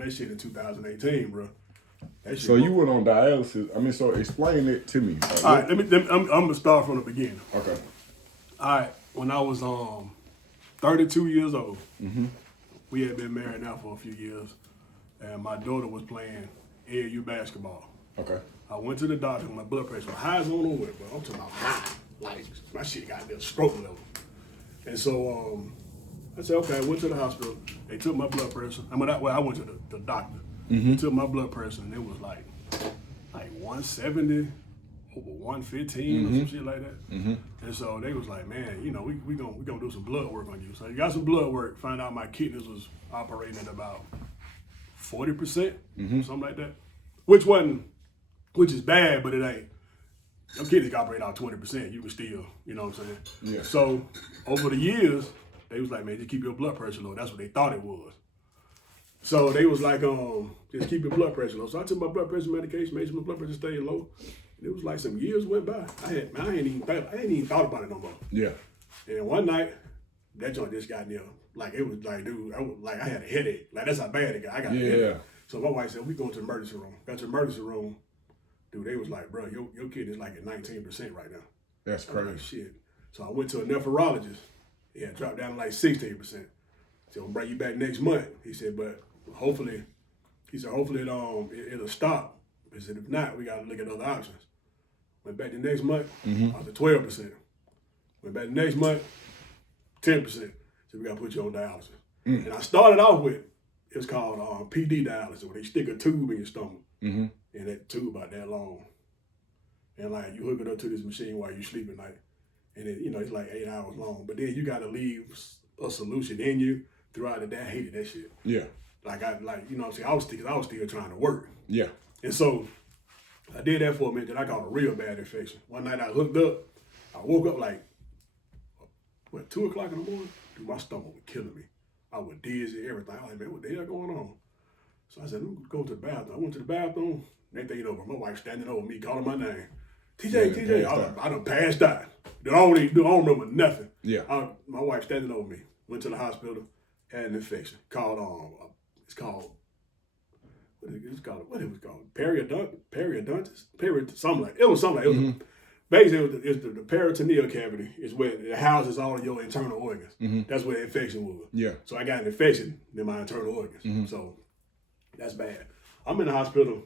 That shit in 2018, bro. That shit So you went on dialysis. I mean, so explain it to me. All right, I'm gonna start from the beginning. Okay. All right, when I was 32 years old, we had been married now for a few years, and my daughter was playing AAU basketball. Okay. I went to the doctor, my blood pressure was high as on the way, bro. I'm talking about high, like my shit got a stroke level. And so I said, okay, I went to the hospital. They took my blood pressure. I went to the doctor. They took my blood pressure, and it was like 170 over 115 or some shit like that. And so they was like, man, you know, we gonna do some blood work on you. So you got some blood work. Found out my kidneys was operating at about 40%, something like that. Which is bad, but it ain't. Them kidneys can operate out 20%. You can still, you know what I'm saying? Yeah. So over the years, they was like, man, just keep your blood pressure low. That's what they thought it was. So they was like, just keep your blood pressure low. So I took my blood pressure medication, made sure my blood pressure stayed low. And it was like some years went by. I ain't even thought about it no more. Yeah. And one night, that joint just got near. Like it was like, dude, I had a headache. Like that's how bad it got. I got a headache. So my wife said, we going to the emergency room. Got to the emergency room. Dude, they was like, bro, your kidney's like at 19% right now. That's crazy. Like, shit. So I went to a nephrologist. Yeah, dropped down to like 16%. So we'll bring you back next month. He said, but hopefully it'll stop. He said, if not, we got to look at other options. Went back the next month, I was at 12%. Went back the next month, 10%. So we got to put you on dialysis. And I started off with, it's called PD dialysis, where they stick a tube in your stomach. And that tube about that long. And like you hook it up to this machine while you sleep at night. And it, you know, it's like 8 hours long. But then you gotta leave a solution in you throughout the day. I hated that shit. Yeah. You know what I'm saying? I was still trying to work. Yeah. And so I did that for a minute, then I got a real bad infection. One night I hooked up, I woke up like 2 o'clock in the morning? Dude, my stomach was killing me. I was dizzy, everything. I was like, man, what the hell going on? So I said, let me go to the bathroom. I went to the bathroom. Next thing you know, my wife standing over me, calling my name. TJ. I done passed out. I don't remember nothing. Yeah. My wife standing over me. Went to the hospital, had an infection. Called what it was called? Periodontitis? Something like it. It was something like it. Basically, it's the peritoneal cavity is where it houses all of your internal organs. That's where the infection was. Yeah. So I got an infection in my internal organs. So that's bad. I'm in the hospital,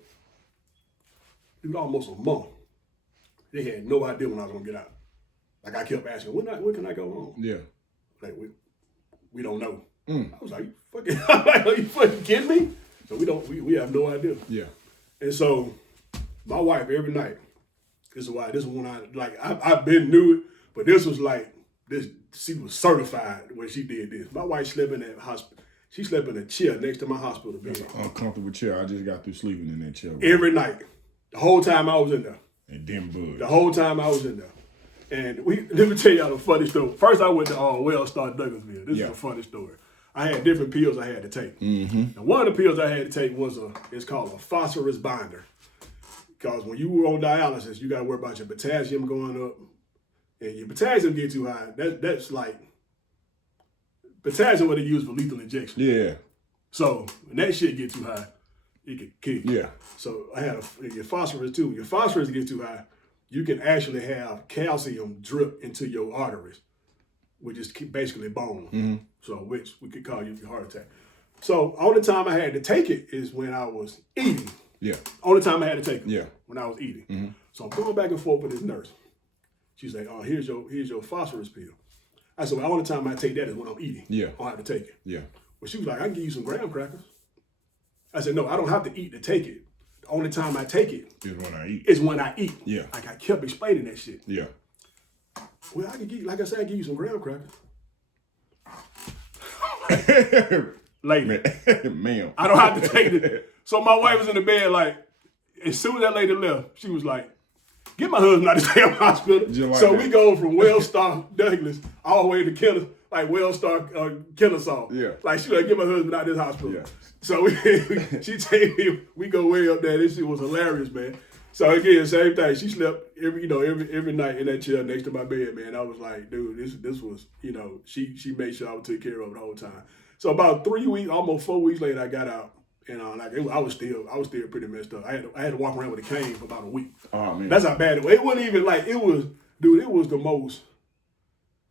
dude, almost a month. They had no idea when I was gonna get out. Like I kept asking, when can I go home? Yeah. Like we don't know. I was like, are you fucking kidding me? So we have no idea. Yeah. And so my wife every night, this is when I've been knew it, but this was like this. She was certified when she did this. My wife slept in that hospital. She slept in a chair next to my hospital bed. That's an uncomfortable chair. I just got through sleeping in that chair. Every night. The whole time I was in there. And then bug. The whole time I was in there. And let me tell y'all a funny story. First I went to Wellstar Douglasville. This is a funny story. I had different pills I had to take. And one of the pills I had to take was it's called a phosphorus binder. Because when you were on dialysis, you got to worry about your potassium going up. And your potassium get too high. That's like, potassium what they use for lethal injection. Yeah. So when that shit get too high, it could kill you. Yeah. So I had your phosphorus too. Your phosphorus gets too high, you can actually have calcium drip into your arteries, which is basically bone. So which we could call you your heart attack. So only time I had to take it is when I was eating. Yeah. Only time I had to take it. Yeah. When I was eating. So I'm going back and forth with this nurse. She's like, oh, here's your phosphorus pill. I said, well, the only time I take that is when I'm eating. Yeah. I don't have to take it. Yeah. Well, she was like, I can give you some graham crackers. I said, no, I don't have to eat to take it. The only time I take it is when I eat. Yeah. Like I kept explaining that shit. Yeah. Well, I can give, like I said, I give you some graham crackers. Lady, ma'am, I don't have to take it. So my wife was in the bed, like, as soon as that lady left, she was like, get my husband out of the damn hospital. Like so that. we go from Wellstar Douglas all the way to Killer, like Wellstar Kennesaw. Yeah. Like she like, get my husband out of this hospital. Yeah. So she take me, we go way up there. This shit was hilarious, man. So again, same thing. She slept every night in that chair next to my bed, man. I was like, dude, this was, she made sure I was taken care of the whole time. So about 3 weeks, almost 4 weeks later, I got out. And I was still pretty messed up. I had to walk around with a cane for about a week. Oh man, that's how bad it was. It wasn't even like it was, dude. It was the most.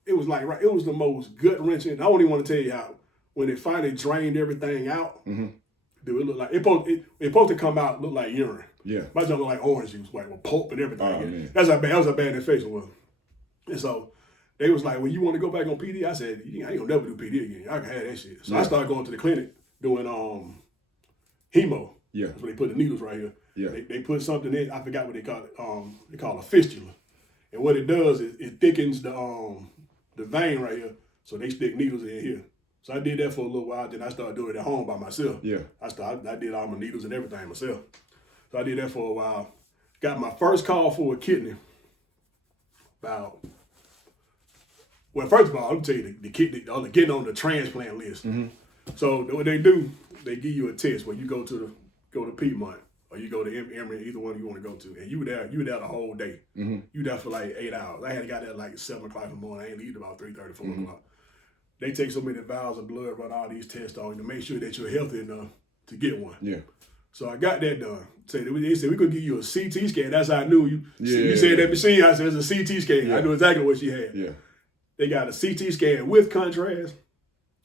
It was like it was the most gut wrenching. I don't even want to tell you how when it finally drained everything out. Mm-hmm. Dude, it looked like it supposed to come out look like urine. Yeah, my junk looked like orange juice, like with pulp and everything. Oh, man. That was how bad that infection was. And so they was like, "Well, you want to go back on PD?" I said, "I ain't gonna never do PD again. I can have that shit." So I started going to the clinic doing hemo. Yeah. That's when they put the needles right here. Yeah. They put something in. I forgot what they call it. They call it a fistula. And what it does is it thickens the vein right here. So they stick needles in here. So I did that for a little while. Then I started doing it at home by myself. Yeah. I did all my needles and everything myself. So I did that for a while. Got my first call for a kidney. Well, first of all, I'm tell you the kidney, getting on the transplant list. Mm-hmm. So what they do, they give you a test where you go to Piedmont or you go to Emory, either one you want to go to, and you were there the whole day. Mm-hmm. You were there for like 8 hours. I had got there at like 7 o'clock in the morning. I ain't leave about 3:30, 4 Mm-hmm. o'clock. They take so many vials of blood, run all these tests on you to make sure that you're healthy enough to get one. Yeah. So I got that done. They said we're gonna give you a CT scan. That's how I knew you. Yeah. You said that machine. I said it's a CT scan. Yeah. I knew exactly what she had. Yeah. They got a CT scan with contrast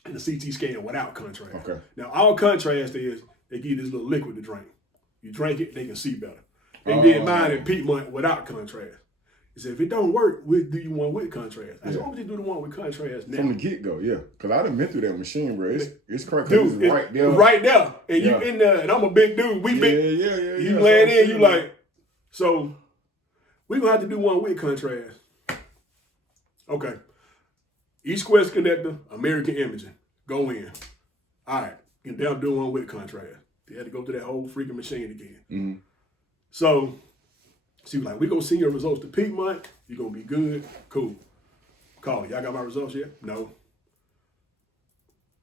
and a CT scan without contrast. Okay. Now, all contrast is they give you this little liquid to drink. You drink it, they can see better. They did mine in Piedmont without contrast. He said, if it don't work, we'll do you one with contrast. I said, why would you do the one with contrast now? From the get-go, yeah. Because I done been through that machine, bro. It's crazy. Dude, it's right there. Right there. And Yeah. you in there, and I'm a big dude. We big. Yeah. You laying in, you like, so we're going to have to do one with contrast. Okay. East West connector, American Imaging. Go in. All right. And they'll do one with contrast. They had to go through that whole freaking machine again. Mm-hmm. So she was like, we're going to send your results to Piedmont. You're going to be good. Cool. Call. Y'all got my results yet? No.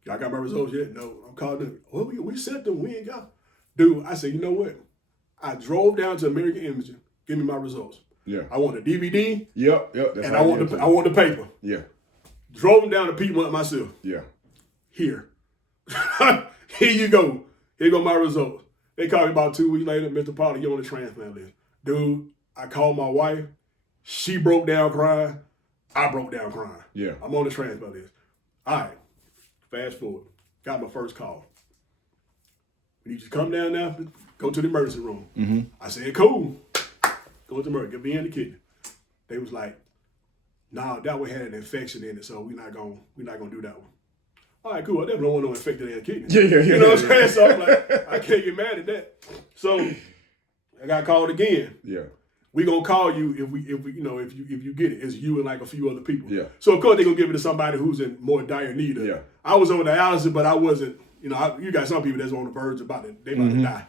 Y'all got my results yet? No. I'm calling them. Well, we sent them. We ain't got. Dude, I said, you know what? I drove down to American Imaging. Give me my results. Yeah. I want the DVD. Yep. That's And I want the paper. Yeah. Drove them down to Piedmont myself. Yeah. Here. Here you go. Here go my results. They called me about 2 weeks later. Mr. Pollard, you're on the transplant list. Dude, I called my wife. She broke down crying. I broke down crying. Yeah. I'm on the transplant list. All right. Fast forward. Got my first call. We need you to come down now. Go to the emergency room. Mm-hmm. I said, cool. Go to the emergency. Get me in the kidney. They was like, nah, that one had an infection in it, so we're not gonna do that one. All right, cool. I definitely don't want no infected in the kidney. Yeah. You know what I'm saying? So I'm like, I can't get mad at that. So I got called again. Yeah. We gonna call you if you get it. It's you and like a few other people. Yeah. So of course they gonna give it to somebody who's in more dire need of it. Yeah. I was on dialysis, but I wasn't. You got some people that's on the verge about it. They about to die.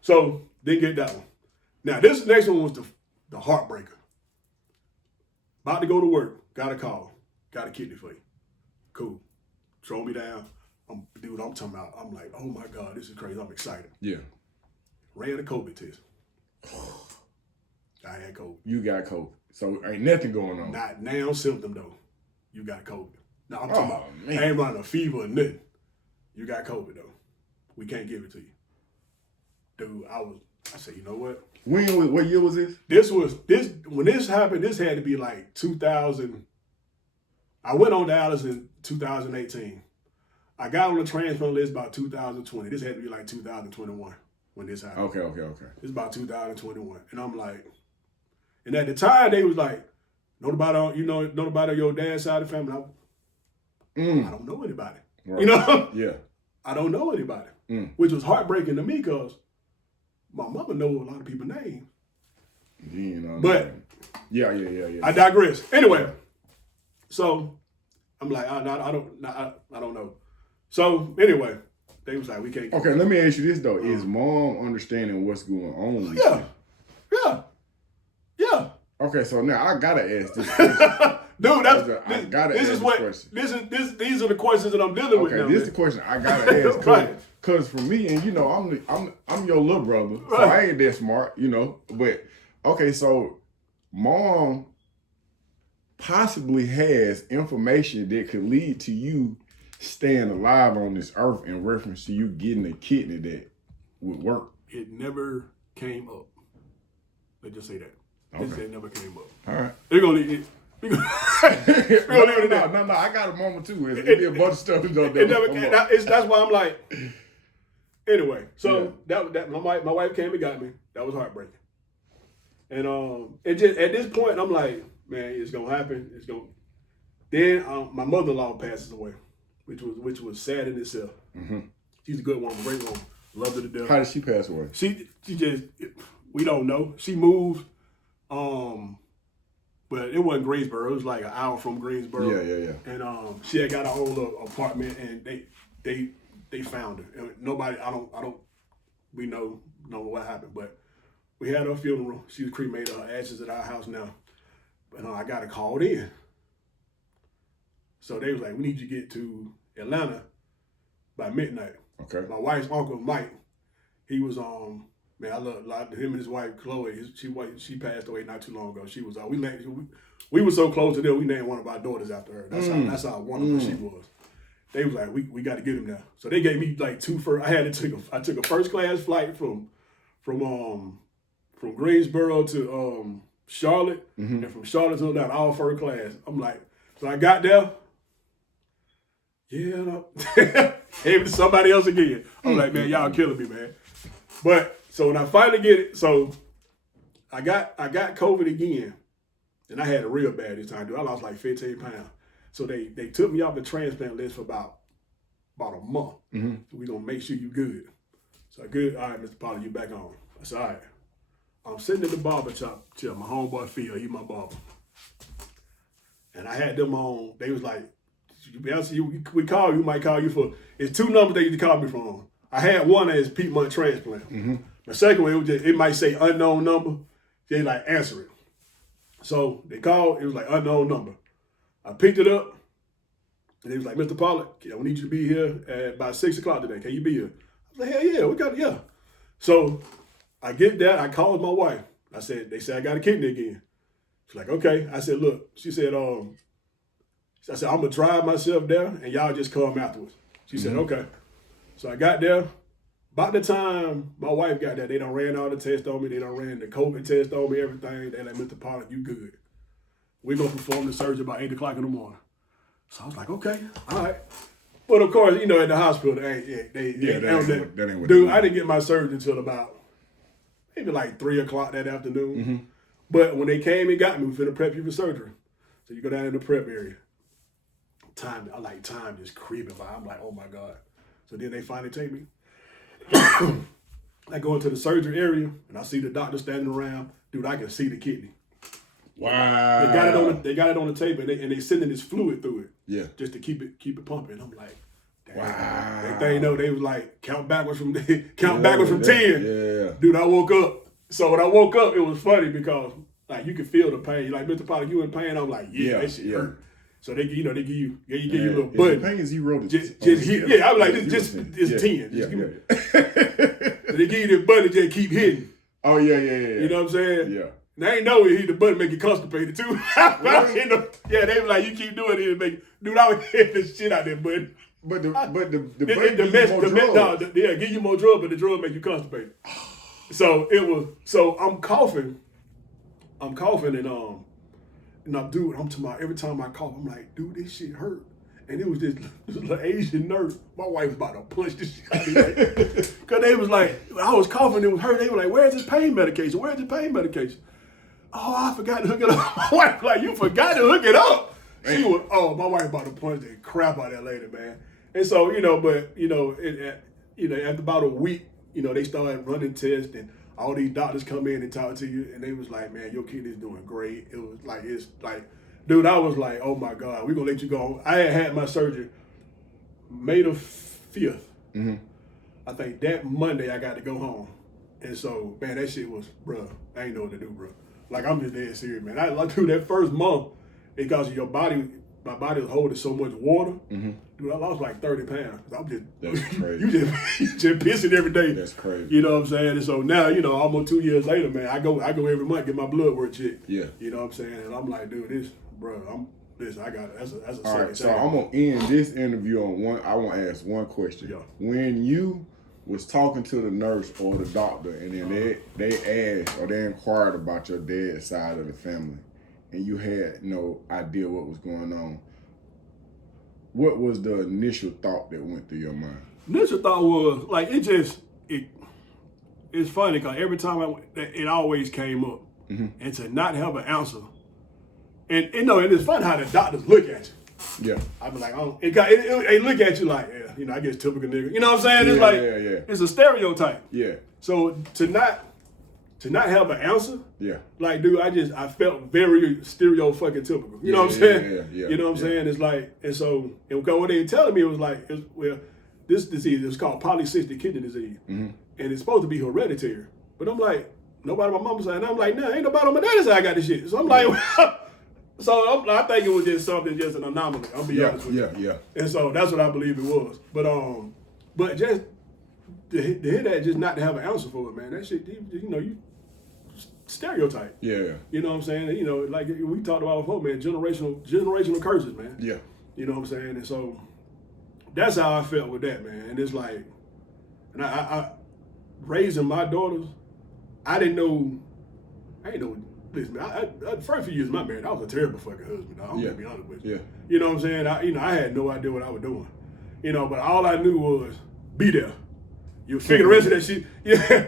So didn't get that one. Now this next one was the heartbreaker. About to go to work. Got a call. Got a kidney for you. Cool. Throw me down. I'm talking about. I'm like, oh my God, this is crazy. I'm excited. Yeah. Ran a COVID test. I had COVID. You got COVID. So ain't nothing going on. Not now symptom though. You got COVID. Now I'm talking about man. I ain't running a fever or nothing. You got COVID though. We can't give it to you. Dude, I said, you know what? What year was this? When this happened, this had to be like 2000. I went on dialysis in 2018. I got on the transplant list about 2020. This had to be like 2021 when this happened. Okay. It's about 2021. And I'm like, and at the time they was like, know about your dad's side of the family? I don't know anybody. Right. You know? Yeah. I don't know anybody. Which was heartbreaking to me because my mother knows a lot of people's names. But yeah. I digress. Anyway, so I'm like, I don't know. So anyway, they was like, we can't. Okay, let me ask you this though: is mom understanding what's going on? Yeah. Okay, so now I gotta ask this question. Dude, these are the questions that I'm dealing with now. Okay, this is the question I gotta ask. Right. Cause for me, and I'm your little brother, so I ain't that smart, But okay, so mom possibly has information that could lead to you staying alive on this earth in reference to you getting a kidney that would work? It never came up. Let's just say that. Okay. Just say it never came up. All right. They're gonna leave it. We're gonna leave it at that. No, I got a moment too. It'll be a bunch of stuff. It never came. That's why I'm like. Anyway, so that my wife came and got me. That was heartbreaking. And it just at this point I'm like, man, it's gonna happen. It's gonna. Then my mother-in-law passes away, which was sad in itself. Mm-hmm. She's a good woman, great woman, loved her to death. How did she pass away? She just, we don't know. She moved, but it wasn't Greensboro. It was like an hour from Greensboro. Yeah. And she had got her own little apartment, and they found her. And nobody, we know what happened, but we had her funeral. She was cremated. Her ashes at our house now, but I got her called in. So they was like, we need you to get to Atlanta by midnight. Okay. My wife's uncle, Mike, he was man, I love him and his wife, Chloe. She passed away not too long ago. She was we were so close to them, we named one of our daughters after her. That's how wonderful she was. They was like, we got to get him now. So they gave me like I took a first class flight from Greensboro to Charlotte, and from Charlotte to Atlanta, all first class. I'm like, so I got there. Yeah, gave it to somebody else again. I'm like, man, y'all killing me, man. But so when I finally get it, so I got COVID again, and I had it real bad this time, dude. I lost like 15 pounds. So they took me off the transplant list for about a month. Mm-hmm. So we gonna make sure you good. So good. All right, Mr. Pollard, you back on. I said, all right. I'm sitting at the barber shop, my homeboy Phil, he my barber, and I had them on. They was like, we call you, might call you for, it's two numbers that you can call me from. I had one as Piedmont Transplant. Mm-hmm. The second one, it might say unknown number. They like answer it. So they called, it was like unknown number. I picked it up, and they was like, Mr. Pollard, we need you to be here at about 6 o'clock today. Can you be here? I was like, hell yeah, we got it, yeah. So I get that, I called my wife. They said I got a kidney again. She's like, okay. I said, look, she said, I said, I'm going to drive myself there, and y'all just come afterwards. She said, okay. So I got there. About the time my wife got there, they done ran all the tests on me. They done ran the COVID test on me, everything. They like, Mr. Pollard, you good. We're going to perform the surgery about 8 o'clock in the morning. So I was like, okay, all right. But of course, at the hospital, that ain't what dude, I didn't get my surgery until about maybe like 3 o'clock that afternoon. Mm-hmm. But when they came and got me, we finna prep you for surgery. So you go down in the prep area. Time just creeping by. I'm like, oh my God. So then they finally take me. I go into the surgery area and I see the doctor standing around. Dude, I can see the kidney. Wow. They got it on the table and they sending this fluid through it. Yeah. Just to keep it pumping. I'm like, damn. Wow. They was like, count backwards from 10. Yeah. Dude, I woke up. So when I woke up, it was funny because like you could feel the pain. You're like, Mr. Pollard, you in pain? I'm like, yeah, that shit hurt. So they give you a little button. The pain is 0 to just hit. Yeah, I was like, just 10. So they give you the button, just keep hitting. Oh yeah. You know what I'm saying? Yeah. Now ain't no hit the button make you constipated too. Yeah, they were like, you keep doing it, make dude. I would hit the shit out that button. But the button gives you more drugs. Give you more drugs, but the drug make you constipated. So it was. So I'm coughing, and I'm to my every time I cough, I'm like, dude, this shit hurt. And it was this little Asian nurse. My wife was about to punch this shit out of me. Because they was like, I was coughing, it was hurt. They were like, where's this pain medication? Where's the pain medication? Oh, I forgot to hook it up. My wife like, you forgot to hook it up? She was, my wife about to punch the crap out of that lady, man. And so, after about a week, they started running tests and all these doctors come in and talk to you, and they was like, man, your kidney's doing great. It was like, it's like, dude, I was like, oh my God, we're going to let you go. I had my surgery May the 5th. Mm-hmm. I think that Monday I got to go home. And so, man, that shit was, bro, I ain't know what to do, bro. Like, I'm just dead serious, man. Dude, that first month, because your body, my body was holding so much water. Mm-hmm. Dude, I lost like 30 pounds. That's crazy. you just pissing every day. That's crazy. You know what I'm saying? And so now, almost 2 years later, man, I go every month, get my blood work checked. Yeah. You know what I'm saying? And I'm like, dude, this, bro, listen, I got it. That's a All second right, so thing. I'm gonna end this interview on one. I want to ask one question. Yeah. When you was talking to the nurse or the doctor, and then they asked or they inquired about your dad's side of the family, and you had no idea what was going on, what was the initial thought that went through your mind? Initial thought was like it's funny because every time it always came up, and to not have an answer, and you know, it is funny how the doctors look at you. Yeah. I be like, oh, they look at you like, yeah, you know, I guess typical nigga. You know what I'm saying? It's like, it's a stereotype. Yeah. So to not have an answer, Yeah. like, dude, I felt very stereo fucking typical. You know what I'm saying? Yeah. You know what I'm saying? It's like, and so, and what they were telling me was like, well, this disease is called polycystic kidney disease, and it's supposed to be hereditary. But I'm like, nobody on my mama's side, and I'm like, nah, ain't nobody on my daddy's side got this shit. So I'm like, I think it was just something, just an anomaly. I'll be honest with you. Yeah. And so that's what I believe it was. But just to hear that, just not to have an answer for it, man, that shit, you know, you stereotype. Yeah. You know what I'm saying? You know, like we talked about before, man, generational curses, man. Yeah. You know what I'm saying? And so that's how I felt with that, man. And it's like, and I raising my daughters, I didn't know. Listen, man, the first few years of my marriage, I was a terrible fucking husband. I'm gonna be honest with you. Yeah. You know what I'm saying? I had no idea what I was doing. You know, but all I knew was be there. You figure the rest of that shit.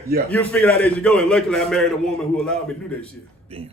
Yeah. You figure out as you go. And luckily, I married a woman who allowed me to do that shit. Damn.